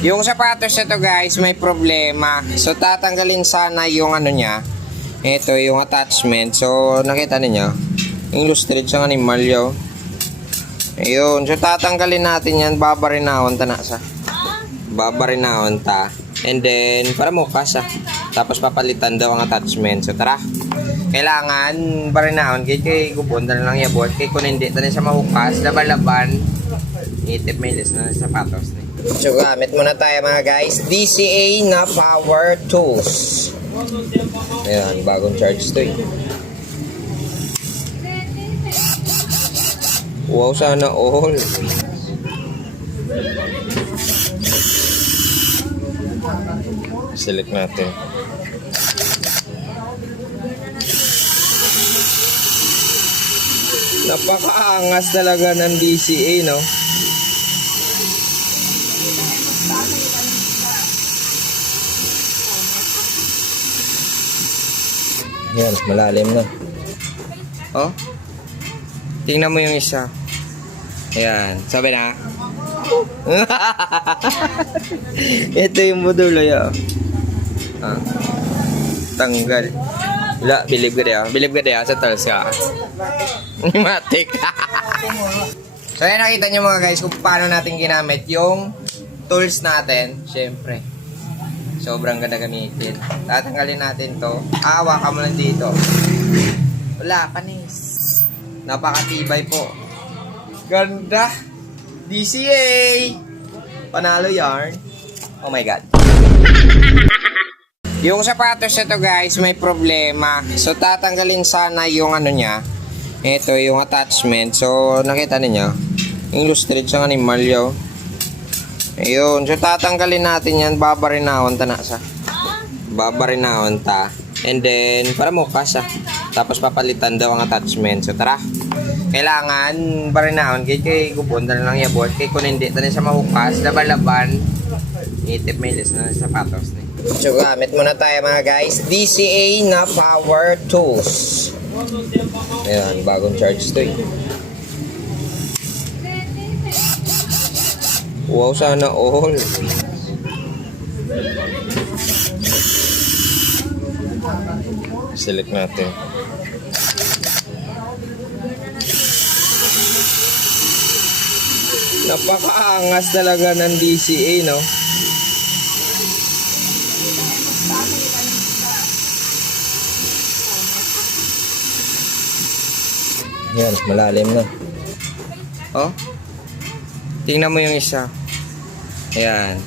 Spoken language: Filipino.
Yung sapatos na to guys, may problema. So tatanggalin sana yung ano niya. Ito yung attachment. So nakita niyo yung lustrade sa animal yo. Ayun. So tatanggalin natin yan. Babarinahon ta na sa. Babarinahon ta. And then para mukas tapos papalitan daw ang attachment. So tara. Kailangan barinahon kay gubon na lang yabot. Kay kung hindi tanin sa mahukas, laban-laban. Itip may list na sapatos ni. So gamit muna tayo mga guys, DCA na power tools. Ayan, bagong charge to eh. Wow, sana all. Select natin. Napakaangas talaga ng DCA, no? Yan, malalim na. Oh. Tingnan mo yung isa. Ayan, sabi na. Ito yung modulo yun. Ah. Tanggal. Wala, bilib ka diya. Bilib ka diya sa tals ka. Matik. So yan, nakita nyo mga guys kung paano natin ginamit yung tools natin. Siyempre. Sobrang ganda gamitin. Tatanggalin natin to. Hawakan mo lang dito. Wala, panis. Napakatibay po. Ganda. DCA. Panalo yarn. Oh my God. Yung sapatos na to guys, may problema. So tatanggalin sana yung ano niya. Ito yung attachment. So nakita niyo yung lustrade sa animal yo. Ayun, so tatanggalin natin yan, babarinahon ta na sa. Babarinahon ta. And then, para mukas tapos papalitan daw ang attachment. So tara. Kailangan barinahon kay gubon na lang yabot. Kay kung hindi tanin sa mahukas, laban-laban. Itip may list na sapatos ni. So gamit muna tayo mga guys, DCA na power tools. Ayan, bagong charge to eh. Wow, sana all. Select natin. Napakaangas talaga ng DCA, no? Yan, malalim na. Oh. Tingnan mo yung isa. Ayan.